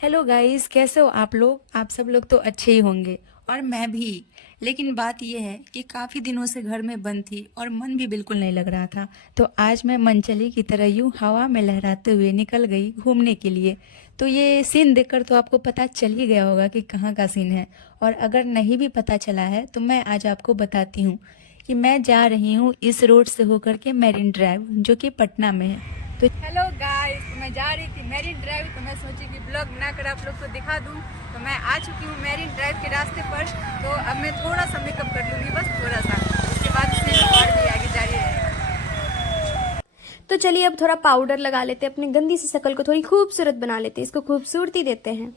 Hello guys, कैसे हो आप लोग? आप सब लोग तो अच्छे ही होंगे और मैं भी। लेकिन बात यह है कि काफ़ी दिनों से घर में बंद थी और मन भी बिल्कुल नहीं लग रहा था। तो आज मैं मनचली की तरह यूं हवा में लहराते हुए निकल गई घूमने के लिए। तो ये सीन देखकर तो आपको पता चल ही गया होगा कि कहाँ का सीन है। और अगर नहीं भी पता चला है तो मैं आज आपको बताती हूँ कि मैं जा रही हूँ इस रोड से होकर के मैरिन ड्राइव, जो कि पटना में है। तो हेलो गाइस, मैं जा रही थी मैरिन ड्राइव, तो मैं सोची कि ब्लॉग बनाकर आप लोग को दिखा दूं। तो मैं आ चुकी हूँ मैरिन ड्राइव के रास्ते पर। तो अब मैं थोड़ा सा मेकअप कर लूँगी, बस थोड़ा सा। उसके बाद सीन और भी आगे जारी रहेगा। तो चलिए अब थोड़ा पाउडर लगा लेते हैं, अपनी गंदी सी शक्ल को थोड़ी खूबसूरत बना लेते हैं, इसको खूबसूरती देते हैं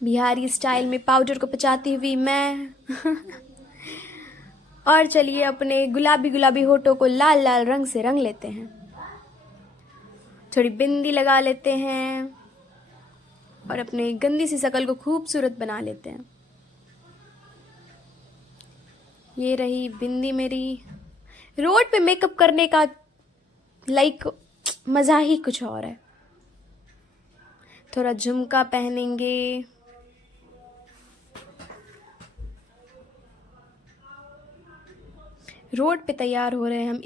बिहारी स्टाइल में पाउडर को पचाती हुई मैं। और चलिए अपने गुलाबी गुलाबी होठों को लाल लाल रंग से रंग लेते हैं, थोड़ी बिंदी लगा लेते हैं और अपने गंदी सी शक्ल को खूबसूरत बना लेते हैं। ये रही बिंदी मेरी। रोड पे मेकअप करने का मज़ा ही कुछ और है। थोड़ा झुमका पहनेंगे, रोड पे तैयार हो रहे हैं हम।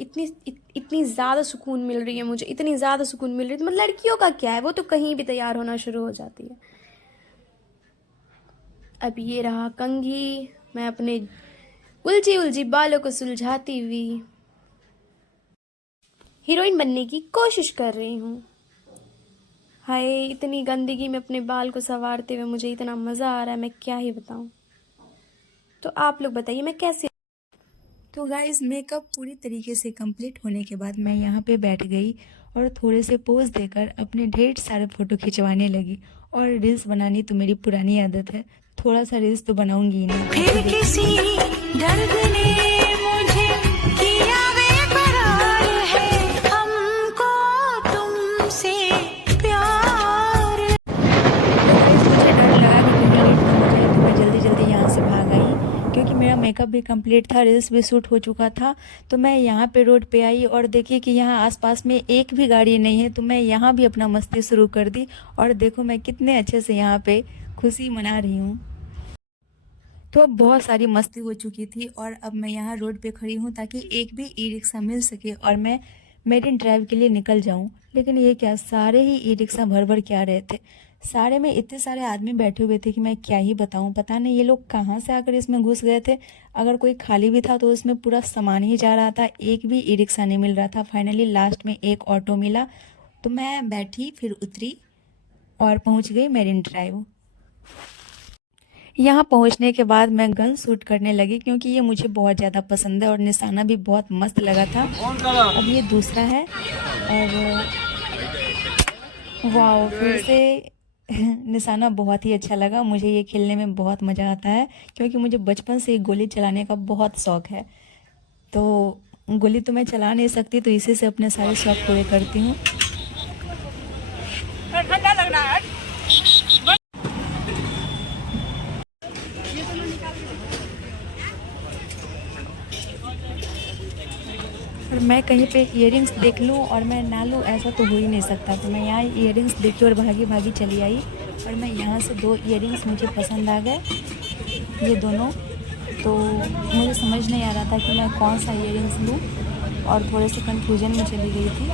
इतनी ज़्यादा सुकून मिल रही है मुझे, इतनी ज़्यादा सुकून मिल रही है। तो मतलब लड़कियों का क्या है, वो तो कहीं भी तैयार होना शुरू हो जाती है। अब ये रहा कंघी, मैं अपने उलझी उलझी बालों को सुलझाती हुई हीरोइन बनने की कोशिश कर रही हूँ। हाय, इतनी गंदगी में अपने बाल को संवारते हुए मुझे इतना मज़ा आ रहा है, मैं क्या ही बताऊँ। तो आप लोग बताइए मैं कैसे। तो गाइस, मेकअप पूरी तरीके से कंप्लीट होने के बाद मैं यहाँ पे बैठ गई और थोड़े से पोज देकर अपने ढेर सारे फ़ोटो खिंचवाने लगी। और रील्स बनानी तो मेरी पुरानी आदत है, थोड़ा सा रील्स तो बनाऊंगी ही ना। फिर किसी दर्द ने मुझे किया बेकरार है, हमको तुमसे प्यार। मुझे डर लगा कि कहीं लेट ना हो जाए, तो मैं जल्दी जल्दी यहाँ से भाग आई। क्योंकि मेरा मेकअप भी कंप्लीट था, रील्स भी शूट हो चुका था। तो मैं यहाँ पे रोड पे आई और देखी कि यहाँ आसपास में एक भी गाड़ी नहीं है। तो मैं यहाँ भी अपना मस्ती शुरू कर दी। और देखो मैं कितने अच्छे से यहाँ पे खुशी मना रही हूँ। तो अब बहुत सारी मस्ती हो चुकी थी और अब मैं यहाँ रोड पे खड़ी हूँ ताकि एक भी ई रिक्शा मिल सके और मैं मेरिन ड्राइव के लिए निकल जाऊँ। लेकिन ये क्या, सारे ही ई रिक्शा भर भर के आ रहे थे। सारे में इतने सारे आदमी बैठे हुए थे कि मैं क्या ही बताऊँ। पता नहीं ये लोग कहाँ से आकर इसमें घुस गए थे। अगर कोई खाली भी था तो उसमें पूरा सामान ही जा रहा था, एक भी ई रिक्शा नहीं मिल रहा था। फाइनली लास्ट में एक ऑटो मिला, तो मैं बैठी, फिर उतरी और पहुँच गई मेरिन ड्राइव। यहाँ पहुँचने के बाद मैं गन शूट करने लगी, क्योंकि ये मुझे बहुत ज़्यादा पसंद है और निशाना भी बहुत मस्त लगा था। अब ये दूसरा है और वाह, फिर से निशाना बहुत ही अच्छा लगा। मुझे ये खेलने में बहुत मज़ा आता है, क्योंकि मुझे बचपन से गोली चलाने का बहुत शौक है। तो गोली तो मैं चला नहीं सकती, तो इसी से अपने सारे शौक पूरे करती हूँ। ठंडा लग रहा है। और मैं कहीं पे इयररिंग्स देख लूँ और मैं ना लूँ, ऐसा तो हो ही नहीं सकता। तो मैं यहाँ इयररिंग्स देखी और भागी भागी चली आई। और मैं यहाँ से 2 इयररिंग्स मुझे पसंद आ गए, ये दोनों। तो मुझे समझ नहीं आ रहा था कि मैं कौन सा इयररिंग्स लूँ और थोड़े से कन्फ्यूजन में चली गई थी।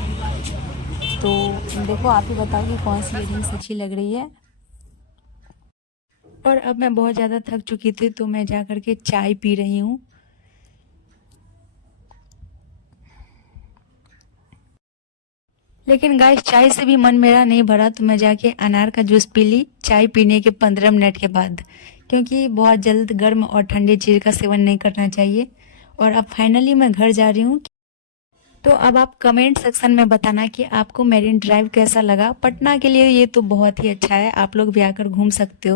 तो देखो, आप ही बताओ कि कौन सी इयररिंग्स अच्छी लग रही है। और अब मैं बहुत ज़्यादा थक चुकी थी, तो मैं जा कर के चाय पी रही हूँ। लेकिन गाइस, चाय से भी मन मेरा नहीं भरा, तो मैं जाके अनार का जूस पी ली चाय पीने के 15 मिनट के बाद। क्योंकि बहुत जल्द गर्म और ठंडी चीज़ का सेवन नहीं करना चाहिए। और अब फाइनली मैं घर जा रही हूँ। तो अब आप कमेंट सेक्शन में बताना कि आपको मेरिन ड्राइव कैसा लगा। पटना के लिए ये तो बहुत ही अच्छा है, आप लोग भी आकर घूम सकते हो।